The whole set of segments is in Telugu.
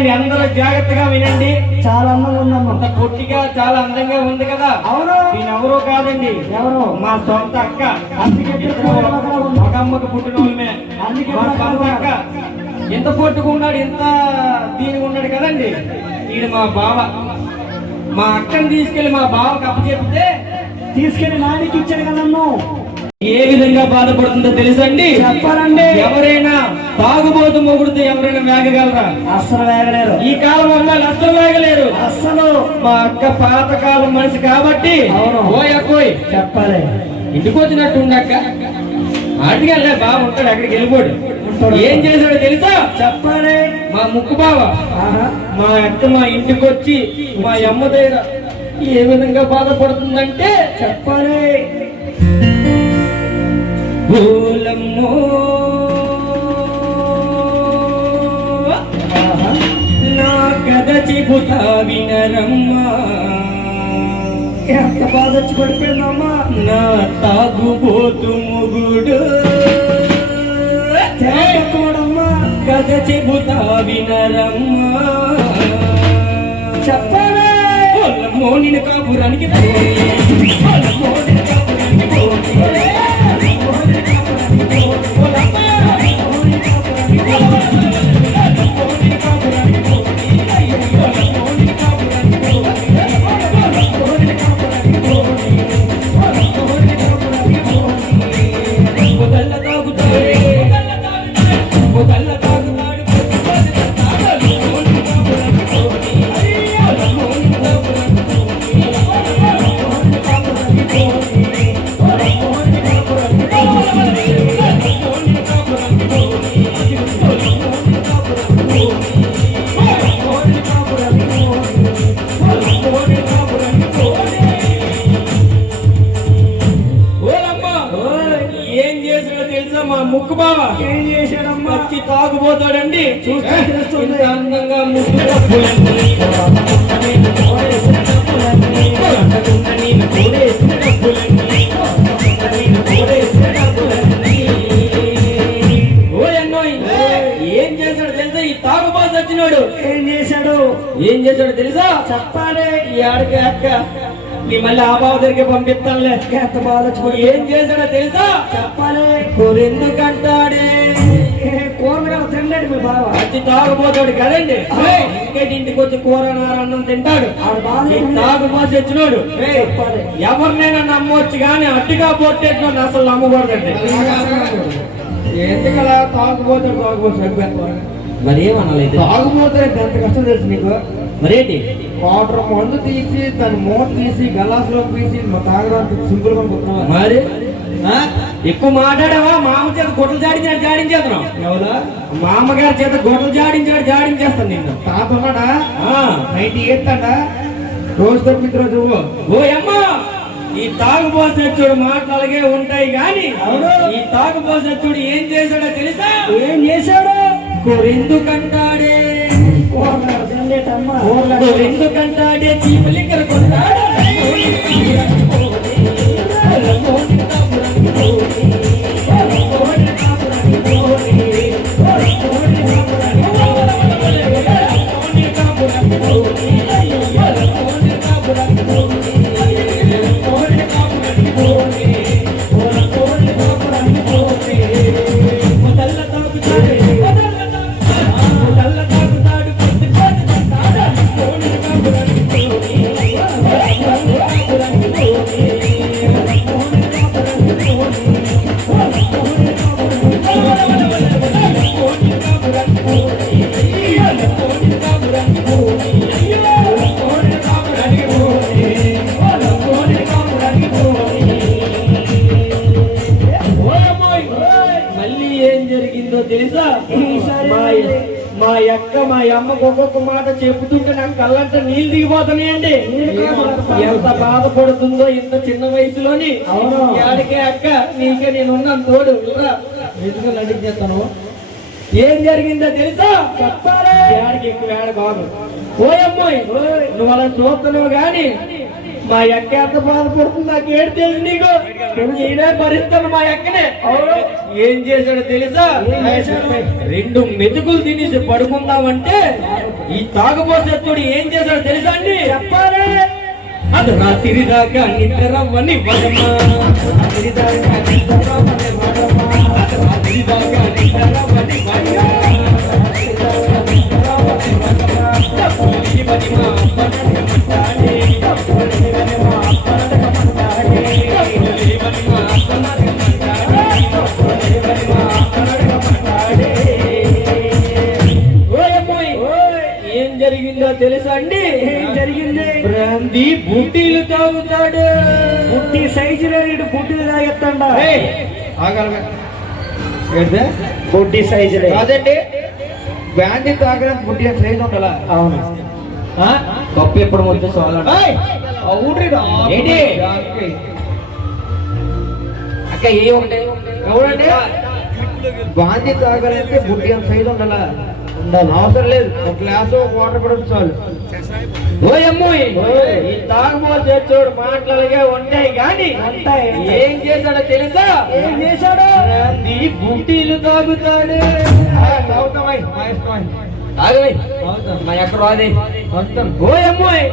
కాదండి, అందరూ జాగ్రత్తగా వినండి. చాలా అందంగా ఉందమ్మా. అంత పొట్టిగా చాలా అందంగా ఉంది కదా. అవును. నేను ఎవరో కాదండి, ఎవరు? మా సొంత అక్క. అందుకే ఒక అమ్మకు పుట్టిన వాళ్ళమే. అందుకే మా సొంత అక్క. ఎంత పొట్టుకున్నాడు, ఎంత దీనిగా ఉన్నాడు కదండి. ఈయన మా బావ. మా అక్కని తీసుకెళ్లి మా బావకు అప్పచెప్తే తీసుకెళ్లి నానికి ఇచ్చాడు కదన్ను. ఏ విధంగా బాధపడుతుందో తెలుసండి? చెప్పాలండి. ఎవరైనా తాగుబోతు మొగుడితో ఎవరైనా వేగగలరా? అస్సలు వేగలేరు. ఈ కాలం అమ్మాయిలు అస్సలు వేగలేరు. అస్సలు. మా అక్క పాతకాలం మనిషి కాబట్టి పోయ్ చెప్పాలి. ఇంటికి వచ్చినట్టు ఉండక్క అడిగలే బావ ఉంటాడు, అక్కడికి వెళ్ళిపోడు. ఏం చేశాడో తెలుసా? చెప్పాలి. మా ముక్కు బావ మా అక్క మా ఇంటికి వచ్చి మా అమ్మ దగ్గర ఏ విధంగా బాధపడుతుందంటే చెప్పాలి. ఓలమ్మో నా కథ చెబుతా వినరమ్మా, ఎంత బాధ వచ్చి పడిపోయిందమ్మా. నా తాగుబోతు మొగుడు కథ చెబుతా వినరమ్మా. చెప్పాలి. ఓలమ్మో నిన్ను కాపురానికి ముక్కు బావ ఏం చేశాడమ్మా? వచ్చి తాగుపోతాడండి. చూస్తే తెలుస్తుంది. అందంగా ఏం చేశాడు తెలుసా? ఈ తాగుబాసు వచ్చినాడు. ఏం చేశాడు తెలుసా? చెప్పాలి. ఈ ఆడకి అక్క నీ మళ్ళీ ఆ బావ దగ్గరికి పంపిస్తానులే. ఎంత బాధ ఏం చేశాడో తెలుసా? చెప్పాలి. కూరెందుకంటాడే కూరగాయలు తినలేడు మీ బావ. వచ్చి తాగుపోతాడు కదండి. ఇంటికి వచ్చి కూర అన్నం తింటాడు. తాగుపోసి వచ్చినాడు. ఎవరినైనా నమ్మవచ్చు కానీ అట్టిగా పొట్టేసిన అసలు నమ్మకూడదండి. ఎందుకలా తాగుపోతాడు మరి ఏమనాలి? తాగుపోతాడు ఎంత కష్టం తెలుసు నీకు? మరేంటి వాటర్ మందు తీసి దాని మూట తీసి గలాసులో తీసి తాగడానికి సింపుల్ గా అనుకుంటున్నావా? మరి ఎక్కువ మాట్లాడావా? మామ చేత గొడ్డలు జాడించేస్తున్నావు. ఎవరా? మా అమ్మగారి చేత గొడ్డలు జాడించేస్తాను నేను. తాతడా 98 రోజు తప్పింది రోజు. ఓ అమ్మ, ఈ తాగుబోసచ్చుడు మాటలు అలాగే ఉంటాయి గాని ఈ తాగుబోసచ్చుడు ఏం చేశాడో తెలుసా? ఏం చేశాడు? ఎందుకంటాడే ఎందుకంటాడే చీపలిక్కర కొట్టాడు. తెలుసా? మా అక్క మా అమ్మకు ఒక్కొక్క మాట చెబుతుంటే నాకు కళ్ళంటే నీళ్ళు దిగిపోతున్నాయండి. ఎంత బాధపడుతుందో ఇంత చిన్న వయసులోని. ఆడికే అక్క నీకే నేనున్నాను తోడు. ఎందుకు నడిచేస్తాను? ఏం జరిగిందో తెలుసా? చెప్పాలి. ఆడికి ఎక్కువ ఏడ బాగు. ఓయమ్మాయి నువ్వు అలా చూస్తున్నావు గాని మా అక్క ఎంత బాధపడుతుంది నాకు ఏడు తెలుసు. నీకు నేనే భరిస్తాను మా అక్కనే. ఏం చేశాడో తెలుసా? 2 మెతుకులు తినేసి పడుకుందామంటే ఈ తాగుబోతుడు ఏం చేశాడో తెలుసా అండి? చెప్పాలి. అది రాత్రి దాకా నిద్రవని వదమా, రాత్రి దాకా నిద్రవని వదమా, రాత్రి దాకా నిద్రవని వదమా, ఏం జరిగిందో తెలుసా అండి? ఏం జరిగింది? బ్రాందీ బూటీలు తాగుతాడు. బుట్టి సైజు లేడు, బుట్టిలు తాగెత్తండ. బుట్టి సైజు కాదండి, బ్రాందీ తాగడానికి బుట్టి సైజు ఉండాలా? అవును. కప్పు ఎప్పుడు మొత్తం ఏంటి అక్క ఏ ఒకటి ఎవరండి? బాందీ తాగాలంటే బుట్టి అంత సైజు ఉండాలా? ఉండాలి. అవసరం లేదు, ఒక గ్లాసు వాటర్ కూడా చాలు. ఈ తాగుబోతు చూడు మాటలుగా ఉంటాయి గాని ఏం చేశాడో తెలుసా? ఏం చేశాడు? ఈ బుట్టీలు తాగుతాడు. ఎక్కడ రాదే ఓయమ్మోయ్,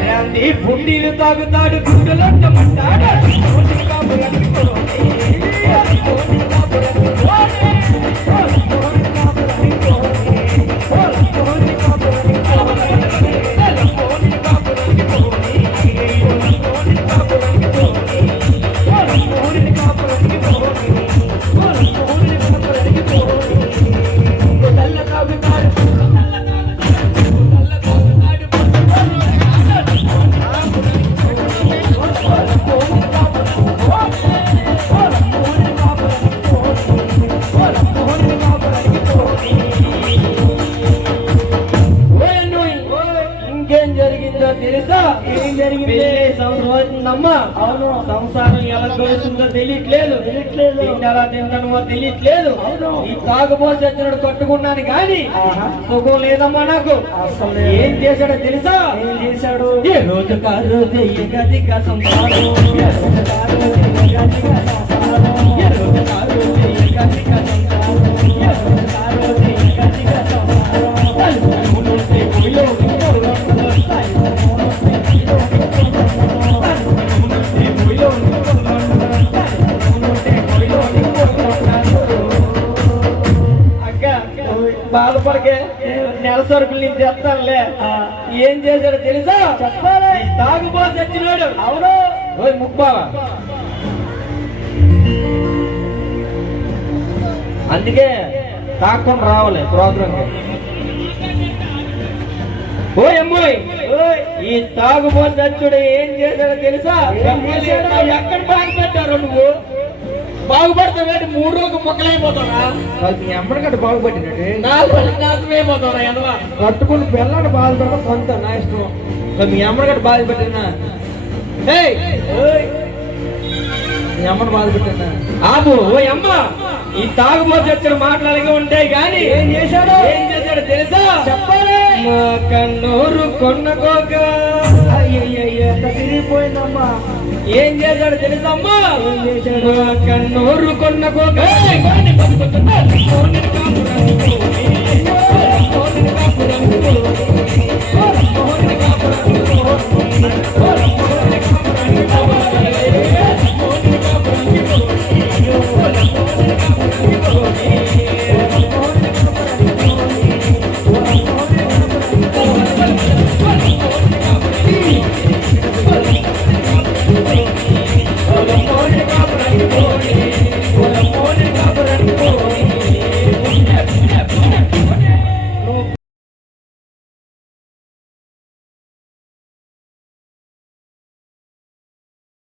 బ్రాందీ బుట్టీలు తాగుతాడు, గుడ్డలంటమంటాడు. ఇంకేం జరిగిందో తెలుసా? ఏం జరిగింది? సంవత్సరం అవుతుందమ్మా. అవును. సంసారం ఎలా గడుస్తుందో తెలియట్లేదు, ఎలా తింటానో తెలియట్లేదు. ఈ తాగుబోతున్నాడు కట్టుకున్నాను కానీ సుఖం లేదమ్మా నాకు. అసలు ఏం చేశాడో తెలుసా? ఏం చేశాడు? ఏ రోజు కాదు గదిగా సంసారం, ఏ రోజు కాదు గదిగా సంసారం, ఏ రోజు కాదు గదిగా సంసారం, ఏ రోజు కాదు గదిగా సంసారం. తలుపులుంటే పోయో బాధపడకే, నెల సరుకులు నేను తెస్తానులే. ఏం చేశాడో తెలుసా? చెప్పాలి. తాగుబోతు చచ్చినాడు. అవును. ఓయ్ ముక్బావా, అందుకే తాకుండా రావాలి ప్రోగ్రామ్. ఓయ్ అమ్మాయి, ఈ తాగుబోతు చచ్చుడు ఏం చేశాడో తెలుసా? ఎక్కడ బాగుపడ్డారు నువ్వు? బాగుపడతావేంటి? 3 రోజులు మొక్కలైపోతారా? ఎమ్మడికంటే బాగుపట్టినట్టు నాశమైపోతారా? ఎదవా కట్టుకుని పిల్లలు బాధపడడం కొంత నా ఇష్టం. మీ ఎమ్మడికంటే బాధ పెట్టినా ఎమ్మడి బాధ పెట్టినా ఆపు. ఓ అమ్మ, ఈ తాగుబోతు వచ్చిన మాటలుగా ఉంటాయి కానీ ఏం చేశాడు? ఏం చేశాడు తెలుసా? చెప్పాలి. మా కన్నూరు కొన్నకోక తిరిగిపోయిందమ్మా. ఏం చేశాడు తెలుసమ్మా? ఏం చేశాడు? మా కన్నూరు కొన్నకోక